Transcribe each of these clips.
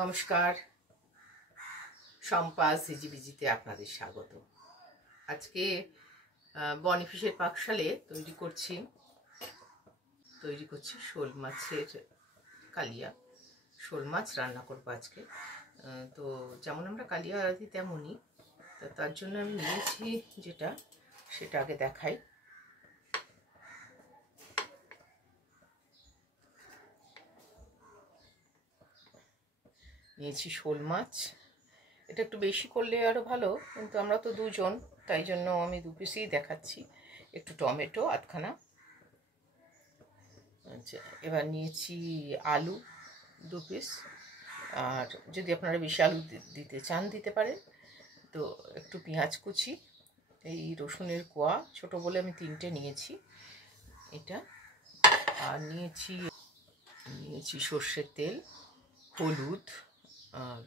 নমস্কার, সম্পাস ঝিঝিবিজিতে আপনাদের স্বাগত। আজকে বনিফিশের পাকশালে তৈরি করছি শোল মাছের কালিয়া। শোল মাছ রান্না করবো আজকে। তো যেমন আমরা কালিয়া রাঁধি তেমনই। তার জন্য আমি নিয়েছি সেটা আগে দেখাই। নিয়েছি শোল মাছ। এটা একটু বেশি করলে আরও ভালো, কিন্তু আমরা তো দুজন, তাই জন্য আমি 2 পিসই দেখাচ্ছি। একটু টমেটো আধখানা। আচ্ছা, এবার নিয়েছি আলু 2 পিস। আর যদি আপনারা বেশি আলু দিতে চান দিতে পারেন। তো একটু পেঁয়াজ কুচি, এই রসুনের কোয়া ছোট বলে আমি 3টে নিয়েছি এটা। আর নিয়েছি সর্ষের তেল, হলুদ, আর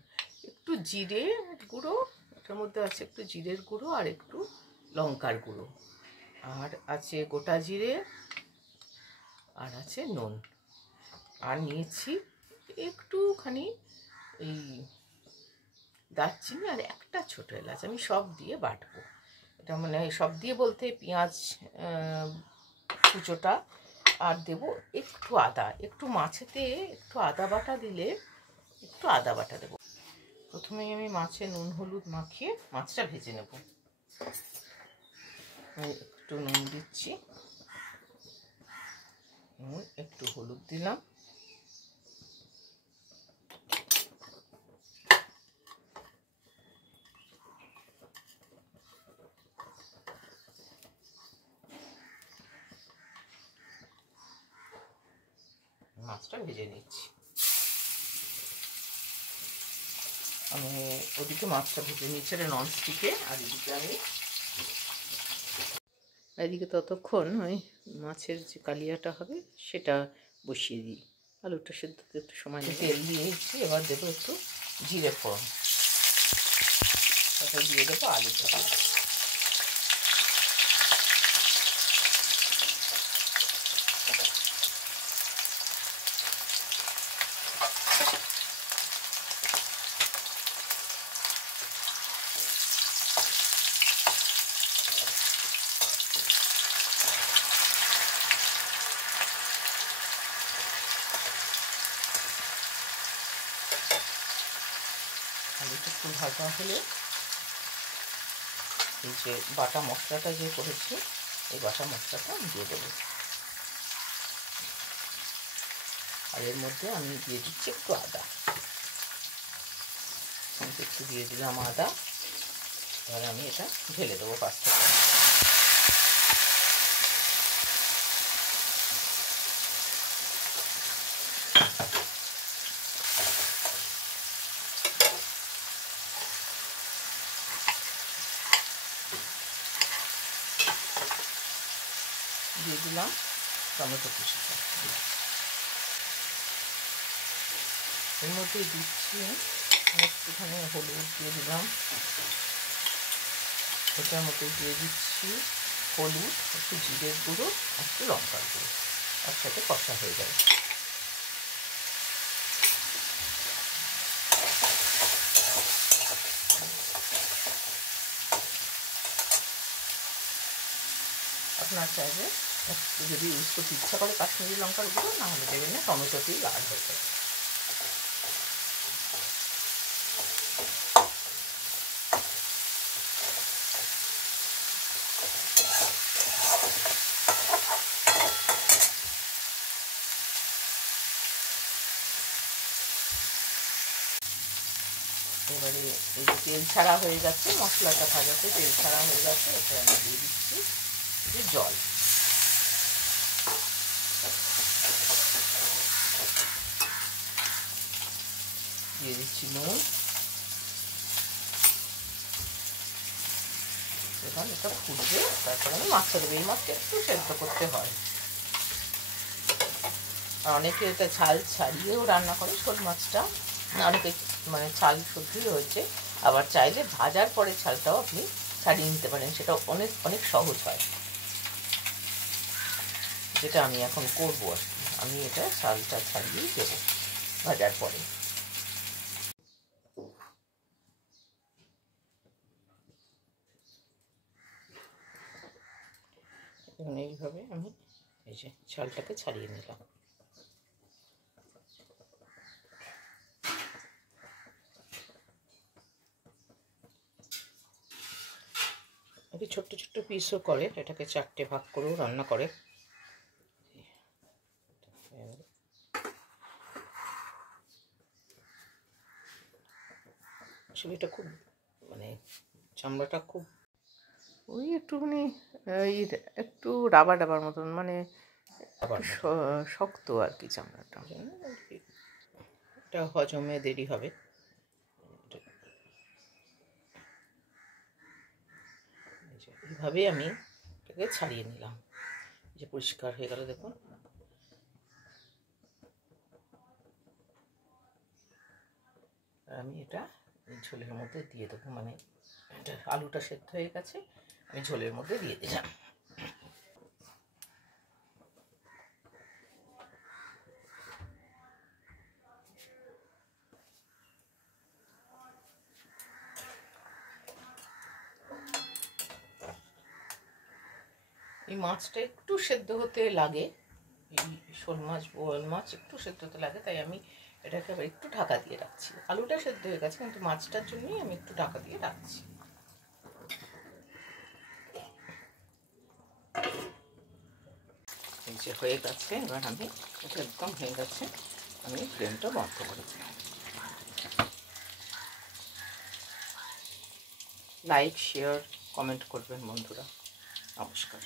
একটু জিরে গুঁড়ো, এটার মধ্যে আছে একটু জিরের গুঁড়ো আর একটু লঙ্কার গুঁড়ো, আর আছে গোটা জিরে, আর আছে নুন। আর নিয়েছি একটুখানি এই দারচিনি আর একটা ছোটো এলাচ। আমি সব দিয়ে বাটবো এটা, মানে সব দিয়ে বলতে পেঁয়াজ কুচোটা, আর দেব একটু আদা। একটু মাছেতে একটু আদা বাটা দিলে, একটু আদা বাটা দেবো। প্রথমেই আমি মাছে নুন হলুদ মাখিয়ে মাছটা ভেজে নেব। একটু নুন দিচ্ছি, একটু হলুদ দিলাম, মাছটা ভেজে নিচ্ছি। আমি ওদিকে মাছটা ভেজে নিচ্ছি ননস্টিকে, আর এদিকে ততক্ষণ ওই মাছের যে কালিয়াটা হবে সেটা বসিয়ে দিই। আলুটা সেদ্ধ একটু সময় নিয়ে তেল দিয়েছি। এবার দেবো একটু জিরে ফোড়ন, তারপর দিয়ে দেবো আলুটা। আলুটা একটু ভাজা হলে এই যে বাটা মশলাটা যে করেছি, এই বাটা মশলাটা আমি দিয়ে দেবো। আর এর মধ্যে আমি দিয়ে দিচ্ছি একটু আদা। একটু দিয়ে দিলাম আদা। এবার আমি এটা ঢেলে দেবো পাশ থেকে। দিয়ে দিলাম টমেটো কুচিটা। এর মধ্যে দিচ্ছি একটুখানি হলুদ দিয়ে দিলাম। এটার মধ্যে দিয়ে দিচ্ছি হলুদ, একটু জিরের গুঁড়ো, একটু লঙ্কার গুঁড়ো, একসাথে কষা হয়ে যাবে। আপনার চাইলে যদি ইউজ করতে ইচ্ছা করে কাশ্মীরি লঙ্কার গুঁড়ো, না হলে দেবেন না, টমেটোতেই লাল হয়ে যাবে। এবারে এই যে তেল ছাড়া হয়ে যাচ্ছে, মশলাটা ভাজাতে তেল ছাড়া হয়ে গেছে, এটা আমি দিয়ে দিচ্ছি যে জল। দিয়ে দিচ্ছি নুন। এখন এটা ফুটবে, তারপরে আমি মাছটা দেবো। এই মাছটা একটু সেদ্ধ করতে হয়। আর অনেকে এটা ছাল ছাড়িয়েও রান্না করে শোল মাছটা, অনেকে মানে ছাল শুদ্ধই হয়েছে। আবার চাইলে ভাজার পরে ছালটাও আপনি ছাড়িয়ে নিতে পারেন, সেটা অনেক অনেক সহজ হয়, যেটা আমি এখন করবো। আর আমি এটা ছালটা ছাড়িয়েই দেবো ভাজার পরে। দেখুন এইভাবে আমি এই যে চালটাকে ছাড়িয়ে নিলাম। এটি ছোট্ট ছোট্ট পিসও করে, এটাকে 4টে ভাগ করেও রান্না করে। আসলে এটা খুব মানে চামড়াটা খুব ওই একটুখানি একটু রাবার মতন, মানে শক্ত আর কি চামড়াটা, এটা হজমে দেরি হবে। এইভাবে আমি এটাকে ছাড়িয়ে নিলাম, যে পরিষ্কার হয়ে গেল দেখুন। আমি এটা ঝোলের মধ্যে দিয়ে দেবো, মানে এটা আলুটা সেদ্ধ হয়ে গেছে, আমি ঝোলের মধ্যে দিয়ে দিলাম। এই মাছটা একটু সেদ্ধ হতে লাগে, এই শোল মাছ বোয়াল মাছ একটু সেদ্ধ হতে লাগে, তাই আমি এটাকে আবার একটু ঢাকা দিয়ে রাখছি। আলুটা সেদ্ধ হয়ে গেছে, কিন্তু মাছটার জন্যই আমি একটু ঢাকা দিয়ে রাখছি। এই যে হয়ে গেছে, এবার আমি এটা একদম হয়ে গেছে, আমি ফ্লেমটা বন্ধ করে দিলাম। লাইক, শেয়ার, কমেন্ট করবেন বন্ধুরা। নমস্কার।